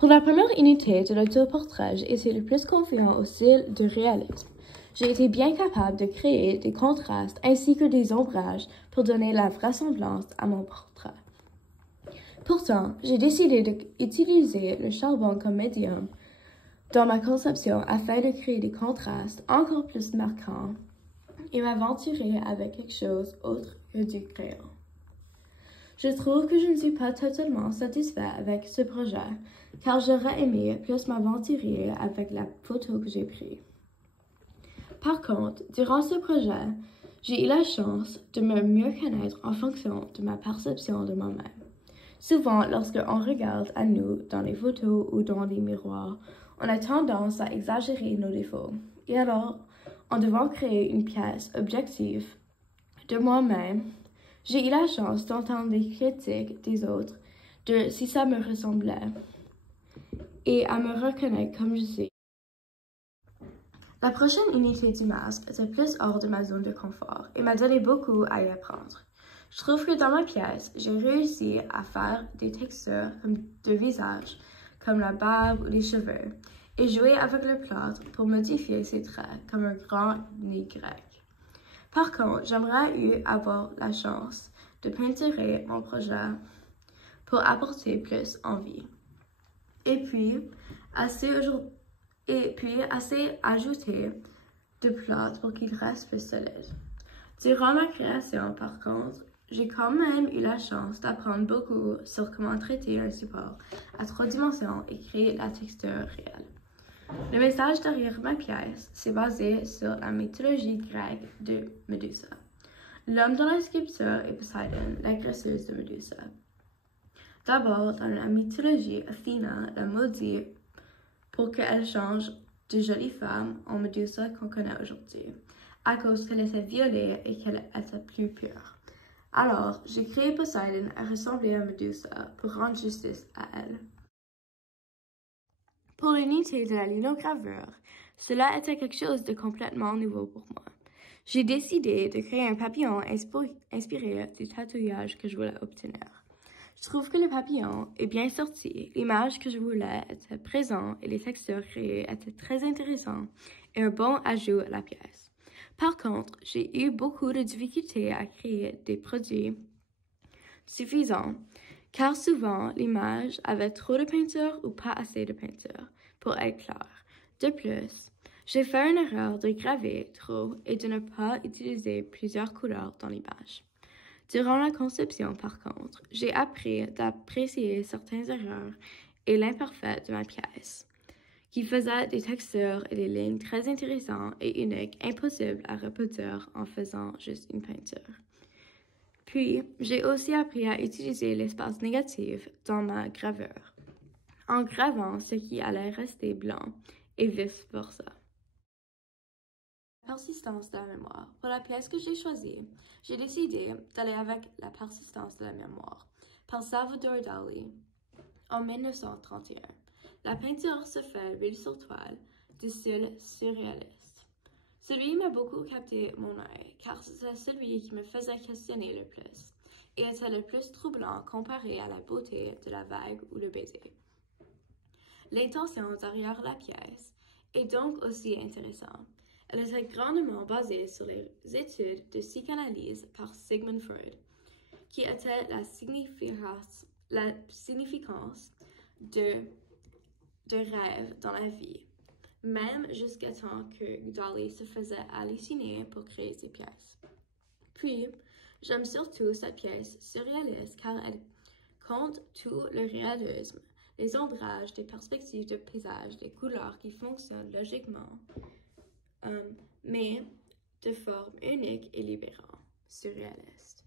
Pour la première unité de l'autoportrait, j'ai été le plus confiant au style de réalisme. J'ai été bien capable de créer des contrastes ainsi que des ombrages pour donner la vraisemblance à mon portrait. Pourtant, j'ai décidé d'utiliser le charbon comme médium dans ma conception afin de créer des contrastes encore plus marquants et m'aventurer avec quelque chose autre que du crayon. Je trouve que je ne suis pas totalement satisfait avec ce projet, car j'aurais aimé plus m'aventurer avec la photo que j'ai prise. Par contre, durant ce projet, j'ai eu la chance de me mieux connaître en fonction de ma perception de moi-même. Souvent, lorsqu'on regarde à nous dans les photos ou dans les miroirs, on a tendance à exagérer nos défauts. Et alors, en devant créer une pièce objective de moi-même, j'ai eu la chance d'entendre des critiques des autres de si ça me ressemblait et à me reconnaître comme je suis. La prochaine unité du masque était plus hors de ma zone de confort et m'a donné beaucoup à y apprendre. Je trouve que dans ma pièce, j'ai réussi à faire des textures de visage, comme la barbe ou les cheveux, et jouer avec le plâtre pour modifier ses traits comme un grand nez grec. Par contre, j'aimerais avoir la chance de peinturer mon projet pour apporter plus envie. Et puis, assez ajouter de plâtre pour qu'il reste plus solide. Durant ma création, par contre, j'ai quand même eu la chance d'apprendre beaucoup sur comment traiter un support à 3 dimensions et créer la texture réelle. Le message derrière ma pièce s'est basé sur la mythologie grecque de Médusa. L'homme dans la sculpture est Poséidon, la graisseuse de Médusa. D'abord, dans la mythologie, Athéna la maudit pour qu'elle change de jolie femme en Médusa qu'on connaît aujourd'hui, à cause qu'elle était violée et qu'elle était plus pure. Alors, j'ai créé Poséidon à ressembler à Médusa pour rendre justice à elle. Pour l'unité de la linogravure, cela était quelque chose de complètement nouveau pour moi. J'ai décidé de créer un papillon inspiré du tatouage que je voulais obtenir. Je trouve que le papillon est bien sorti, l'image que je voulais était présente et les textures créées étaient très intéressantes et un bon ajout à la pièce. Par contre, j'ai eu beaucoup de difficultés à créer des produits suffisants, car souvent l'image avait trop de peinture ou pas assez de peinture pour être claire. De plus, j'ai fait une erreur de graver trop et de ne pas utiliser plusieurs couleurs dans l'image. Durant la conception, par contre, j'ai appris d'apprécier certaines erreurs et l'imparfait de ma pièce, qui faisait des textures et des lignes très intéressantes et uniques, impossibles à reproduire en faisant juste une peinture. Puis, j'ai aussi appris à utiliser l'espace négatif dans ma gravure, en gravant ce qui allait rester blanc et vice-versa. Persistance de la mémoire. Pour la pièce que j'ai choisie, j'ai décidé d'aller avec la persistance de la mémoire par Salvador Dali en 1931. La peinture se fait huile sur toile de style surréaliste. Celui m'a beaucoup capté mon œil car c'est celui qui me faisait questionner le plus et était le plus troublant comparé à la beauté de la vague ou le baiser. L'intention derrière la pièce est donc aussi intéressante. Elle était grandement basée sur les études de psychanalyse par Sigmund Freud, qui était la significance de rêve dans la vie, même jusqu'à temps que Dali se faisait halluciner pour créer ses pièces. Puis, j'aime surtout cette pièce surréaliste car elle compte tout le réalisme, les ombrages, des perspectives de paysage, des couleurs qui fonctionnent logiquement, mais de forme unique et libérante, surréaliste.